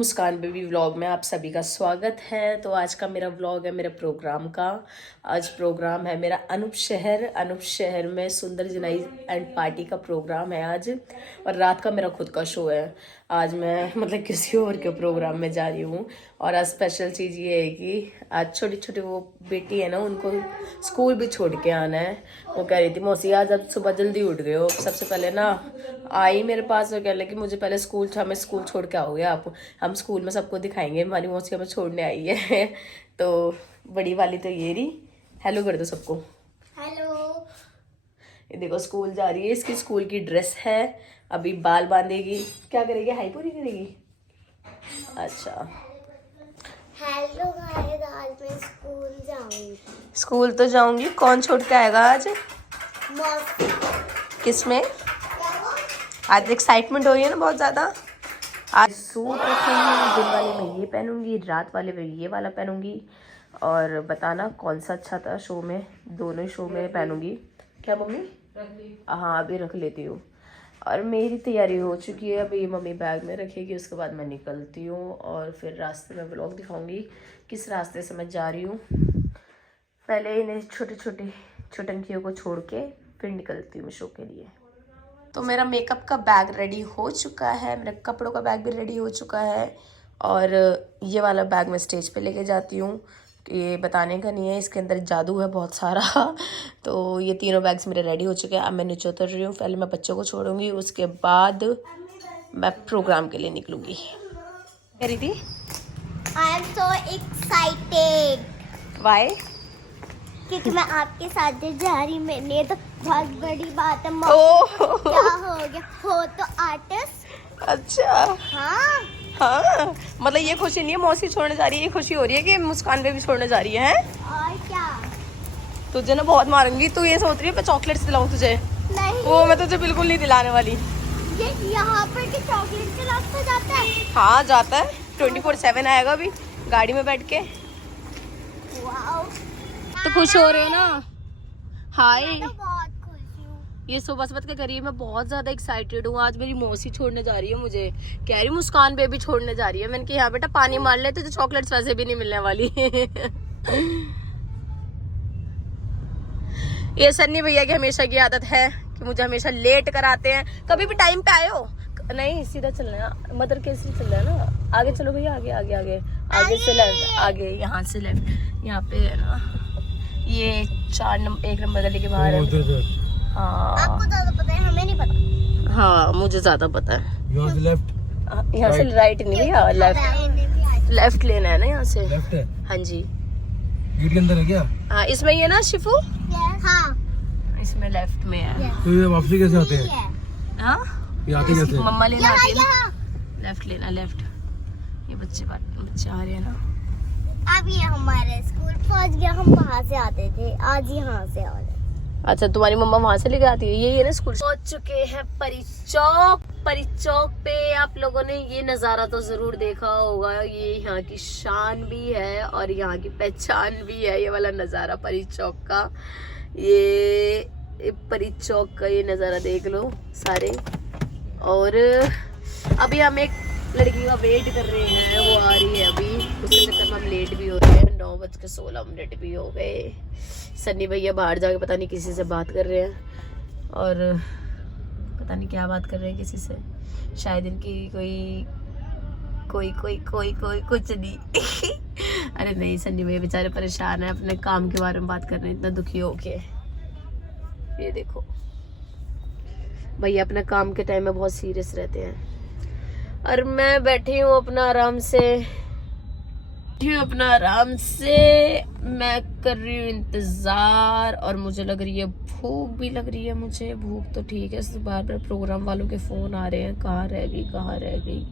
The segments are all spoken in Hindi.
मुस्कान बेबी व्लॉग में आप सभी का स्वागत है। तो आज का मेरा व्लॉग है मेरे प्रोग्राम का। आज प्रोग्राम है मेरा अनूप शहर में सुंदर जिनाई एंड पार्टी का प्रोग्राम है आज। और रात का मेरा खुद का शो है। आज मैं मतलब किसी और के प्रोग्राम में जा रही हूँ। और आज स्पेशल चीज़ ये है कि आज छोटी छोटी वो बेटी है ना, उनको स्कूल भी छोड़ के आना है। वो कह रही थी मौसी आज आप सुबह जल्दी उठ गए हो। सबसे पहले ना आई मेरे पास और कह रही कि मुझे पहले हमें स्कूल छोड़ के आओगे आप, हम स्कूल में सबको दिखाएंगे हमारी मौसी हमें छोड़ने आई है। तो बड़ी वाली तो ये रही, हेलो कर दो सबको। हेलो। ये देखो स्कूल जा रही है, इसकी स्कूल की ड्रेस है। अभी बाल बांधेगी, क्या करेगी, हाई पूरी करेगी। अच्छा हेलो गाइस, आज मैं स्कूल जाऊंगी। स्कूल तो जाऊंगी, कौन छोड़ के आएगा आज? मौसी। किसमें? आज एक्साइटमेंट हो रही है ना बहुत ज़्यादा। आज सूट रखूंगी, दिन वाले में ये पहनूंगी, रात वाले में ये वाला पहनूंगी। और बताना कौन सा अच्छा था शो में, दोनों शो में पहनूंगी। क्या मम्मी? हाँ अभी रख लेती हूँ। और मेरी तैयारी हो चुकी है, अभी मम्मी बैग में रखेगी, उसके बाद मैं निकलती हूँ। और फिर रास्ते में व्लॉग दिखाऊंगी किस रास्ते से मैं जा रही हूँ। पहले इन्हें छोटे छोटे छोटंकियों को छोड़ के फिर निकलती हूँ शो के लिए। तो मेरा मेकअप का बैग रेडी हो चुका है, मेरे कपड़ों का बैग भी रेडी हो चुका है। और ये वाला बैग मैं स्टेज पे लेके जाती हूँ, ये बताने का नहीं है, इसके अंदर जादू है बहुत सारा। तो ये तीनों बैग्स मेरे रेडी हो चुके हैं। अब मैं नीचे उतर रही हूँ, पहले मैं बच्चों को छोड़ूंगी, उसके बाद मैं प्रोग्राम के लिए निकलूँगी। कह रही थी I am so excited. Why? क्योंकि मैं आपके साथ जा रही, मेरे लिए तो बहुत बड़ी बात है। ओह क्या हो गया, हो तो आर्टिस्ट। अच्छा हाँ हाँ, मतलब ये खुशी नहीं है मौसी छोड़ने जा रही है, ये खुशी हो रही है कि मुस्कान बेबी छोड़ने जा रही है। और क्या? तुझे ना बहुत मारूंगी, तू ये सोच रही है मैं चॉकलेट्स दिलाऊं तुझे? नहीं, वो मैं तुझे बिल्कुल नहीं दिलाने वाली। ये यहाँ पर के चॉकलेट के रास्ते जाता है। हाँ जाता है, 24/7 आएगा अभी गाड़ी में बैठ के। वाओ, तो खुश हो रहे हो ना? हाय, मैं तो बहुत खुश हूँ। ये सुबह सुबह के करिए, मैं बहुत ज्यादा एक्साइटेड हूँ। आज मेरी मौसी छोड़ने जा रही है मुझे, कह रही मुस्कान बेबी छोड़ने जा रही है। मैंने कहा यहाँ बेटा पानी मार ले, तुझे चॉकलेट्स वैसे भी नहीं मिलने वाली। ये सन्नी भैया की हमेशा की आदत है कि मुझे हमेशा लेट कराते हैं। कभी भी टाइम पे आए हो? नहीं सीधा चलना है, मदर केसरी चल रहा है ना। आगे चलो भैया, आगे आगे आगे आगे से लेफ्ट, आगे यहाँ से लेफ्ट। यहाँ पे है ना ये 1 नंबर गली के बाहर है। हाँ आपको ज्यादा पता है, हमें नहीं पता। हाँ मुझे ज्यादा पता है। यहाँ से लेफ्ट, यहाँ से राइट नहीं भैया, लेफ्ट लेना है ना यहाँ से। लेफ्ट है, हाँ जी, गेट के अंदर है क्या? हाँ इसमें ही है ना शिफू, हाँ, इसमें लेफ्ट में है। तो ये वापसी कैसे आते हैं? हाँ ये आते कैसे हैं? मम्मा लेना आती है ना, यहाँ। लेफ्ट लेना, लेफ्ट। ये बच्चे आ रहे हैं ना। अब ये हमारे स्कूल पहुंच गया, हम वहाँ से आते थे, आज यहाँ से आ रहे। अच्छा तुम्हारी मम्मा वहां से लेके आती है, यही है ना स्कूल। पहुंच चुके हैं परी चौक। परी चौक पे आप लोगों ने ये नजारा तो जरूर देखा होगा, ये यहाँ की शान भी है और यहाँ की पहचान भी है। ये वाला नजारा परी चौक का, ये परी चौक का ये नजारा देख लो सारे। और अभी हम एक लड़की का वेट कर रहे हैं, वो आ रही है अभी, उसके चक्कर में हम लेट भी हो रहे हैं। 9:16 भी हो गए। सन्नी भैया बाहर जाके पता नहीं किसी से बात कर रहे हैं, और पता नहीं क्या बात कर रहे हैं किसी से, शायद इनकी कोई कुछ नहीं। अरे नहीं, सन्नी भैया बेचारे परेशान है, अपने काम के बारे में बात कर रहे हैं, इतना दुखी होके। ये देखो भैया अपना काम के टाइम में बहुत सीरियस रहते हैं, और मैं बैठी हूँ अपना आराम से, मैं कर रही हूँ इंतजार। और मुझे लग रही है भूख भी लग रही है, मुझे भूख तो ठीक है, बार बार प्रोग्राम वालों के फोन आ रहे हैं, कहाँ रह गई।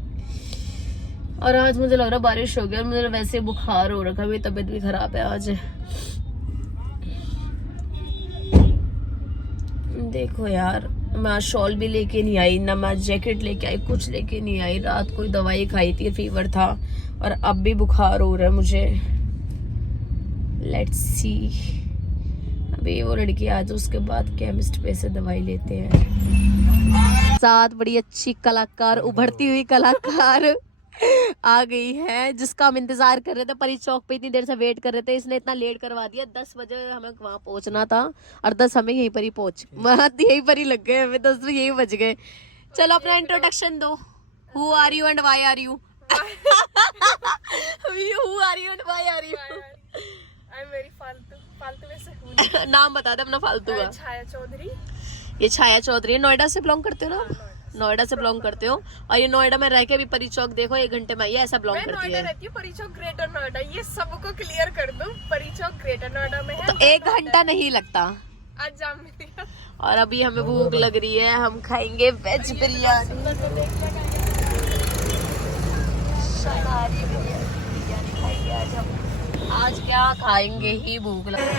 और आज मुझे लग रहा है बारिश हो गई, और मुझे वैसे बुखार हो रखा है, मेरी तबीयत भी खराब है आज। देखो यार, मैं आज शॉल भी लेके नहीं आई, ना मैं जैकेट लेके आई, कुछ लेके नहीं आई। रात कोई दवाई खाई थी, फीवर था, और अब भी बुखार हो रहा है मुझे। लेट्स सी, अभी वो लड़की आ जाए उसके बाद केमिस्ट पे से दवाई लेते हैं। साथ बड़ी अच्छी कलाकार, उभरती हुई कलाकार आ गई है, जिसका हम इंतजार कर रहे थे। परी चौक पे इतनी देर से वेट कर रहे थे, इसने इतना लेट करवा दिया। 10 बजे हमें वहां पहुंचना था और 10 हमें यहीं पर ही यहीं पर ही लग गए हमें, 10 तो यही बज गए। चलो अपना इंट्रोडक्शन दो। Who are you and why are you? Who are you and why are you? I am very फालतू में से नाम बता दे अपना फालतू का। छाया चौधरी। ये छाया चौधरी है, नोएडा से बिलोंग करते हो ना? नोएडा से बिलोंग करते हो, और ये नोएडा में रह के भी परी चौक देखो 1 घंटे में ये ऐसा बिलोंग करती नोएडा है। रहती हूँ, परी चौक ग्रेटर नोएडा, ये सबको क्लियर कर दूं। परी चौक ग्रेटर नोएडा में है, तो 1 घंटा नहीं लगता। आज जाम मिलेगा। और अभी हमें भूख लग रही है, हम खाएंगे वेज बिरयानी। शाकाहारी बिरयानी खाएंगे आज हम। आज क्या खाएंगे ही, भूख लग रही है।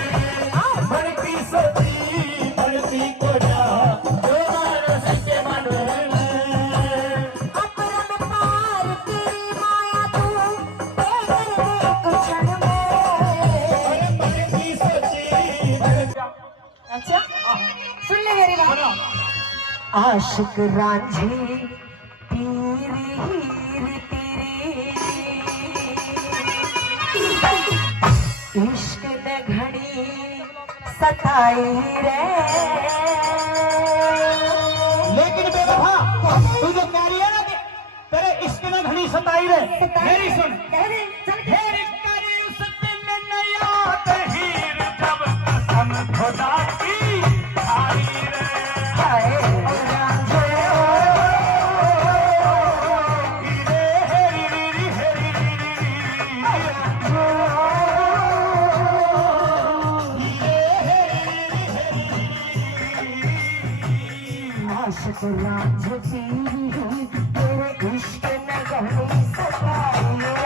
आशिक रांझी तेरी हीर तेरी, इश्क ने घड़ी सताई रे। लेकिन बेवफा तू जो कह रही है ना कि तेरे इश्क में घड़ी सताई रे, मेरी सुन। मेरी करी उस दिन याद हीर जब कसम खुदा की खाई रे। आशिक रांझी तेरे इश्क ने घड़ी सताई रे।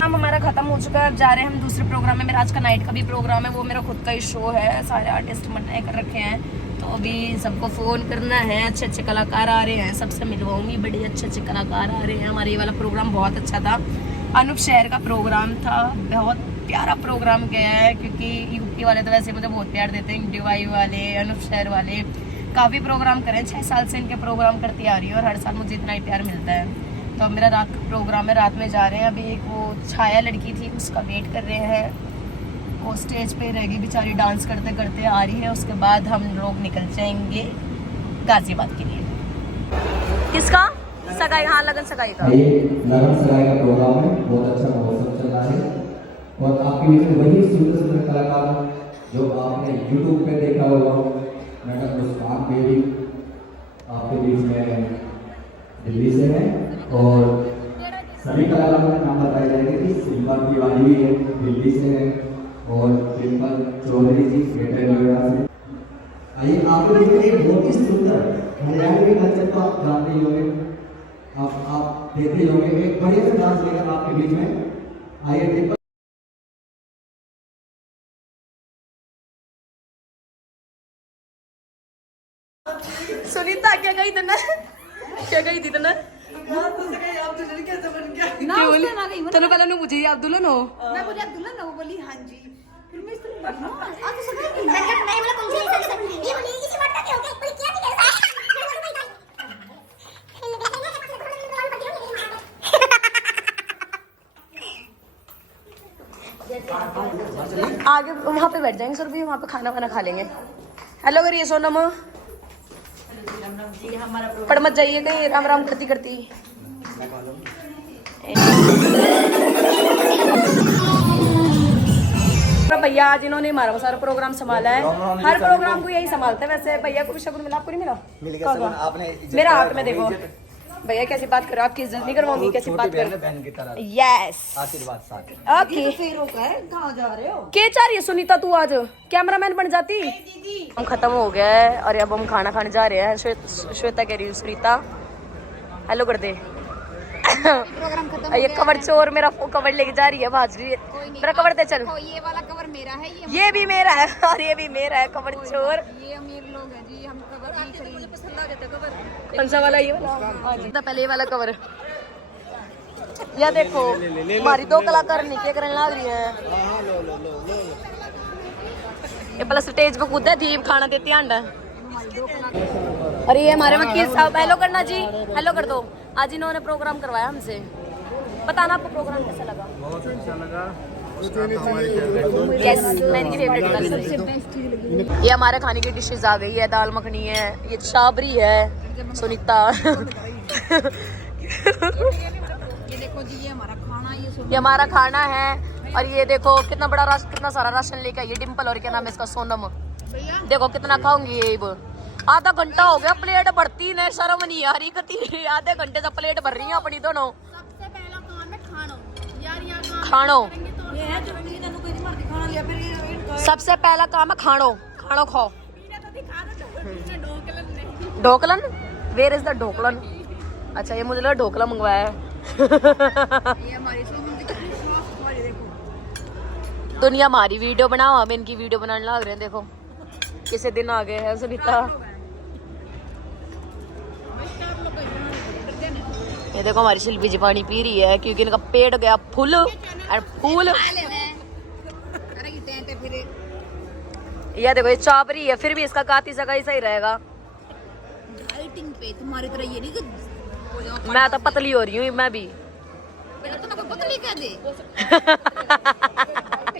काम हमारा खत्म हो चुका है, अब जा रहे हैं हम दूसरे प्रोग्राम में। मेरा आज का नाइट का भी प्रोग्राम है, वो मेरा खुद का ही शो है, सारे आर्टिस्ट मना कर रखे हैं। तो अभी सबको फ़ोन करना है, अच्छे अच्छे कलाकार आ रहे हैं, सबसे मिलवाऊंगी। बड़े अच्छे अच्छे कलाकार आ रहे हैं। हमारे ये वाला प्रोग्राम बहुत अच्छा था, अनूप शहर का प्रोग्राम था, बहुत प्यारा प्रोग्राम गया है। क्योंकि यूपी वाले तो वैसे मुझे बहुत प्यार देते हैं, डीवाई वाले, अनूप शहर वाले काफ़ी प्रोग्राम करें। 6 साल से इनके प्रोग्राम करती आ रही है और हर साल मुझे इतना ही प्यार मिलता है। तो अब मेरा रात का प्रोग्राम है, रात में जा रहे हैं। अभी एक वो छाया लड़की थी, उसका वेट कर रहे हैं। वो स्टेज पे रहेगी बेचारी, डांस करते करते आ रही है। उसके बाद हम लोग निकल जाएंगे गाजियाबाद के लिए। किसका सगाई? हाँ, लगन सगाई का। ये लगन सगाई का प्रोग्राम है, बहुत अच्छा महोत्सव चल रहा है। और आपके बीच में वही सुंदर सुंदर कलाकार जो आपने YouTube पे देखा होगा, मैडम मुस्कान बेबी आपके बीच में दिल्ली से है। और सभी कलाकारों का नाम बताया जाएगा कि सिम्बा तिवारी भी है, दिल्ली से है, और डिम्पल चौधरी जी ग्रेटर नोएडा से। आइए आपके बीच में एक बहुत ही सुंदर हरियाणवी कल्चर को आप जानते ही होंगे, आप देखते ही होंगे। एक बढ़िया सा डांस लेकर आपके बीच में आइए डिम्पल। सुनीता क्या गई तना? क्या गई थी तना? तने पहले ने मुझे आप दुल्हन हो। मैं बोली आप दुल्हन हो, बोली हाँ जी। फिर मैं इस तरह आगे वहाँ पे बैठ जाएंगे सर, भी वहाँ पे खाना वाना खा लेंगे। हेलो करिए सोनम, पढ़ मत जाइए कहीं, राम राम करती करती। भैया आज इन्होंने हमारा सारा प्रोग्राम संभाला है, हर प्रोग्राम को यही संभालते हैं। वैसे भैया को भी शगुन मिला, आपको नहीं मिला? आपने मेरा हाथ में देखो, भैया कैसी बात करो, आपकी इज्जत नहीं करवाऊंगी, कैसी बात करो। बहन की तरह यस आशीर्वाद साथ। ओके कहाँ जा रहे हो? क्या चाह रही है सुनीता तू आज कैमरामैन बन जाती। हम खत्म हो गया है और अब हम खाना खाने जा रहे हैं। श्वेता कह रही है सुनीता हेलो कर दे। ये कवर चोर मेरा कवर लेके जा रही है, भाज रही है। मेरा कवर दे चल। ये वाला कवर मेरा है, ये भी मेरा है और ये भी मेरा है कवर चोर। ये अमीर लोग हैं जी, हम कवर नहीं खरीदते। पसंद आ जाता कवर। कौन सा वाला? ये वाला। पहले ये वाला कवर। या देखो हमारी दो कलाकार नीचे करने लग रही है। ये पहले स्टेज पे कूदे थी, खाना देती अंडा। और ये हमारे वकील साहब, हेलो करना जी, हेलो कर दो। आज इन्होंने प्रोग्राम करवाया हमसे, बताना आपको प्रोग्राम कैसा लगा? बहुत अच्छा लगा। यस मैंने फेवरेट। ये हमारे खाने की डिशेस आ गई है, दाल मखनी है, ये चाबरी है सुनीता। ये देखो जी, ये हमारा खाना, ये हमारा खाना है। और ये देखो कितना बड़ा कितना सारा राशन लेके आई है डिम्पल, और क्या नाम है इसका, सोनम। देखो कितना खाऊंगी ये। आधा घंटा हो गया, प्लेट बढ़ती नहीं, शर्म नहीं आ रही कती। आधे घंटे से प्लेट भर रही है अपनी दोनों। सबसे पहला काम है खानो यार, यहाँ खानो ये है जो इन्होंने कोई मर्जी खाना लिया, फिर ये सबसे पहला काम है खानो। खानो खाओ। तो दिखा दो ढोकलन नहीं। ढोकलन, वेयर इज द ढोकलन? अच्छा ये मुझे लगा ढोकला मंगवाया है। ये हमारी हमारी देखो दुनिया हमारी वीडियो बनाओ, हम इनकी वीडियो बनाने लग रहे हैं। देखो किसे दिन आ गए हैं सुनीता। ये देखो हमारी शिल्पी जी पानी पी रही है क्योंकि इनका पेट गया फुल एंड फूल। ये देखो ये चापरी है, फिर भी इसका काती सका ही सही रहेगा। डाइटिंग पे तुम्हारी तरह ये नहीं कि मैं तो पतली हो रही हूँ, मैं भी। तुम्हें पतली कह दे।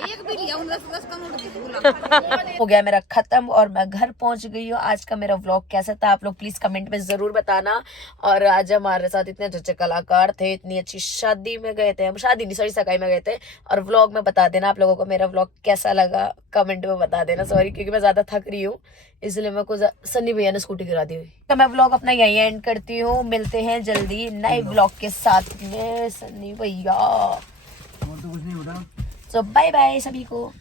एक भी लिया 10 का नोट दे। हो गया मेरा खत्म और मैं घर पहुंच गई हूँ। आज का मेरा व्लॉग कैसा था आप लोग प्लीज कमेंट में जरूर बताना। और आज हमारे साथ इतने अच्छे कलाकार थे, इतनी अच्छी शादी में गए थे हम, शादी नहीं सॉरी सगाई में गए थे। और व्लॉग में बता देना आप लोगों को मेरा व्लॉग कैसा लगा, कमेंट में बता देना। सॉरी क्योंकि मैं ज्यादा थक रही हूँ, इसलिए मैं कुछ सन्नी भैया ने स्कूटी गिरा दी हुई। तो मैं व्लॉग अपना यहीं एंड करती हूँ, मिलते हैं जल्दी नए व्लॉग के साथ में। सन्नी भैया और तो कुछ नहीं हो रहा। सो बाय बाय सभी को।